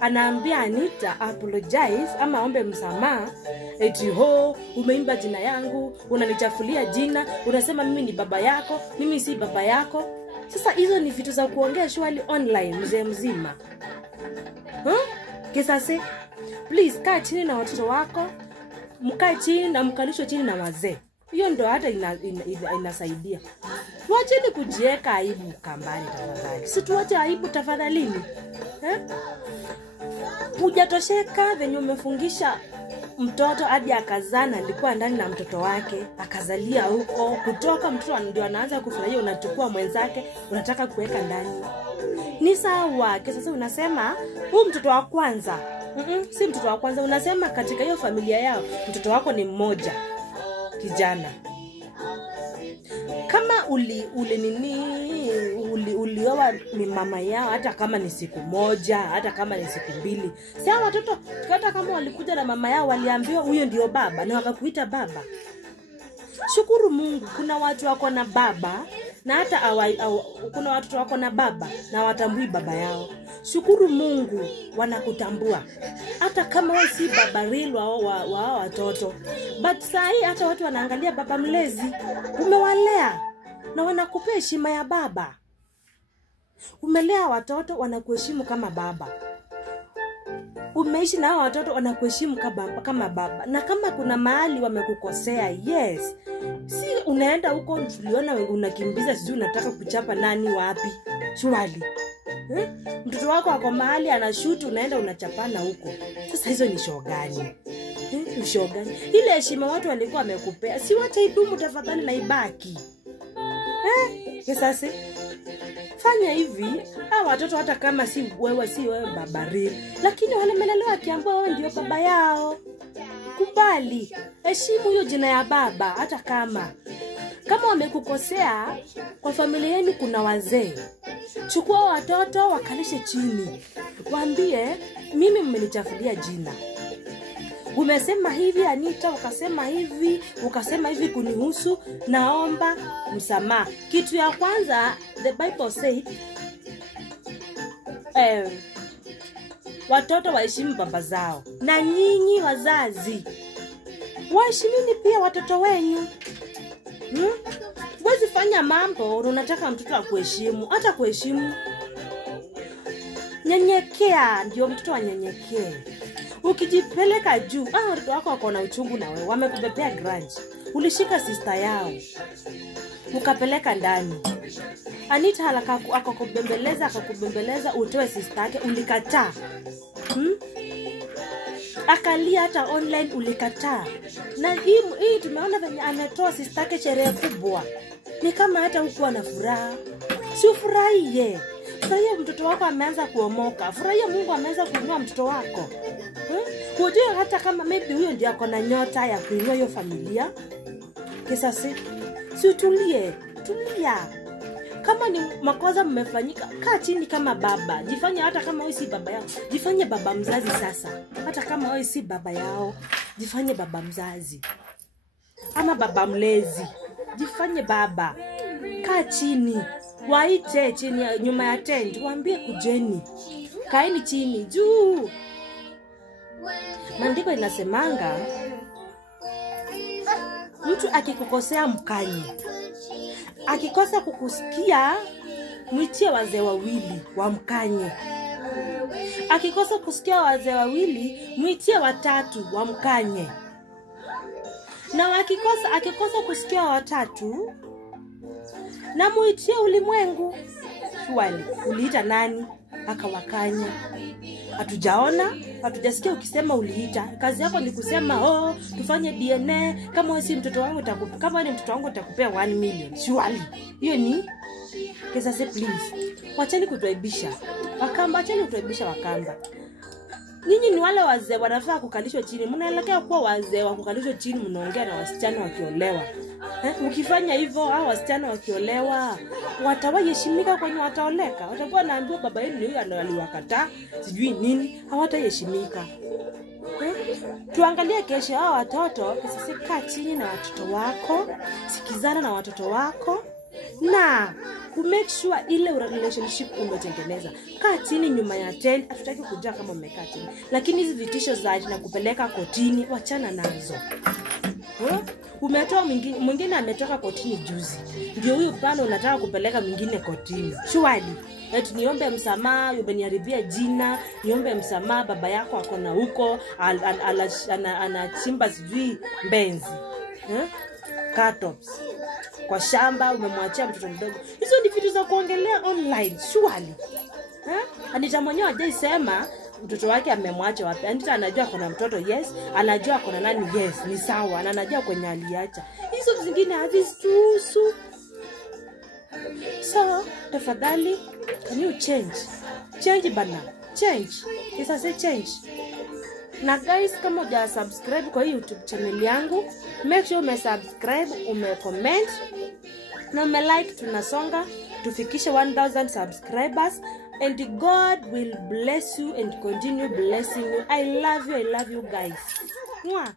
anaambia Anita apologize ama aombe msamaha, eti umeimba jina yangu, unanichafulia jina, unasema mimi ni baba yako, mimi si baba yako. Sasa hizo ni vitu za kuongea shwali online mzee mzima. Kisasi, please kaa chini na watoto wako, mkae chini na mkalishwe chini na wazee. Hiyo ndo hata inasaidia. Tuacheni kujieka aibu kambani tafadhali. Si tuache aibu tafadhalini. Hujatosheka venye umefungisha mtoto hadi akazana, alikuwa ndani na mtoto wake, akazalia huko, kutoka mtoto ndio anaanza kufurahia, unachukua mwenzake, unataka kuweka ndani. Ni sawa, sasa unasema huyu mtoto wa kwanza. Si mtoto wa kwanza, unasema katika hiyo familia yao mtoto wako ni mmoja, kijana. Kama ulioa ni mama yao, hata kama ni siku moja, hata kama ni siku mbili. Si hao watoto hata kama walikuja na mama yao waliambiwa huyo ndio baba na wakakuita baba. Shukuru Mungu, kuna watu wako na baba na hata kuna watoto wako na baba na watambui baba yao. Shukuru Mungu wanakutambua. Hata kama wewe si baba real wa watoto. But sahi hata watu wanaangalia baba mlezi. Umewalea na wanakupea heshima ya baba. Umelea watoto wanakuheshimu kama baba. Umeishi na hao watoto wanakuheshimu kama baba. Na kama kuna mahali wamekukosea, yes. Si unaenda huko uliona unakimbiza sijui unataka kuchapa nani wapi. Shwali. Mtoto wako ako mahali anashoot, unaenda unachapana huko. Sasa hizo ni show gani? Show gani? Ile heshima watu walikuwa wamekupea, si wacha idumu tafadhali na ibaki. Sasa fanya hivi, hao watoto hata kama si wewe baba real, lakini wanamelelewa kiambiwa wewe ndio baba yao. Kubali, heshimu hiyo jina ya baba hata kama wamekukosea. Kwa familia yenu kuna wazee. Chukua watoto wakalishe chini. Waambie mimi mmenichafulia jina. Umesema hivi Anita, ukasema hivi kunihusu, naomba msamaha. Kitu ya kwanza the Bible say watoto waheshimu baba zao. Na nyinyi wazazi waheshimini pia watoto wenu. Huwezi fanya mambo unataka mtoto akuheshimu, hata kuheshimu. Nyenyekea, ndio mtoto anyenyekee. Ukijipeleka juu, watoto wako wako na uchungu na wewe, wamekubebea grudge. Ulishika sister yao, ukapeleka ndani. Anita halaka akakubembeleza utoe sister yake, ulikataa. Akalia hata online ulikataa. Na hii tumeona venye ametoa sister yake sherehe kubwa. Ni kama hata hukuwa na furaha. Si ufurahie. Furahia mtoto wako ameanza kuomoka. Furahia Mungu ameanza kuinua mtoto wako. Kujua hata kama maybe huyo ndiye ako na nyota ya kuinua hiyo familia. Kisa si tulia. Kama ni makosa mmefanyika, kaa chini kama baba. Jifanye hata kama wewe si baba yao, jifanye baba mzazi sasa. Hata kama wewe si baba yao, jifanye baba mzazi. Ama baba mlezi. Jifanye baba. Kaa chini. Waite chini nyuma ya tent, waambie kujeni. Kaeni chini juu. Maandiko inasemanga mtu akikukosea mkanye. Akikosa kukusikia, mwitie wazee wawili wamkanye. Akikosa kusikia wazee wawili, mwitie watatu wamkanye. Na akikosa kusikia watatu, na muitie ulimwengu. Swali, uliita nani? Akawakanya. Hatujaona, hatujasikia ukisema uliita. Kazi yako ni kusema tufanye DNA, kama wewe si mtoto wangu utakupa, kama ni mtoto wangu utakupea 1 million. Swali. Hiyo ni kesa please. Wacheni kutuaibisha. Acheni kutuaibisha Wakamba. Nyinyi ni wale wazee wanafaa kukalishwa chini. Mnaelekea kuwa wazee wa kukalishwa chini, mnaongea na wasichana wakiolewa. Ukifanya hivyo hao wasichana wakiolewa watawaheshimika kwenye wataoleka. Watakuwa naambiwa baba yenu huyu aliwakataa, sijui nini, hawataheshimika. Tuangalie kesho hao watoto. Sasa kaa chini na watoto wako, sikizana na watoto wako, na make sure ile relationship umetengeneza. Kaa chini nyuma ya tent, hatutaki kujua kama umekaa chini. Lakini hizi vitisho za na kupeleka kotini, wachana nazo. Umetoa mwingine ametoka kotini juzi. Ndio huyo pano unataka kupeleka mwingine kotini. Shwali. Eti niombe msamaha, umeniharibia jina, niombe msamaha, baba yako akona huko anachimba sijui mbenzi. Cartops. Kwa shamba umemwachia mtoto mdogo. Hizo ni vitu za kuongelea online. Shwali. Anita mwenyewe hajaisema mtoto wake amemwacha wapi. Anita anajua kuna mtoto, yes. Anajua kuna nani, yes. Ni sawa. Na anajua kwenye aliacha. Hizo zingine hazistusu. So, tafadhali, can you change? Change bana. Change. Yes, I say change. Na guys, kama uja subscribe kwa YouTube channel yangu, make sure umesubscribe, umecomment, na umelike. Tunasonga tufikishe 1000 subscribers, and God will bless you and continue blessing you. I love you guys. Mwah.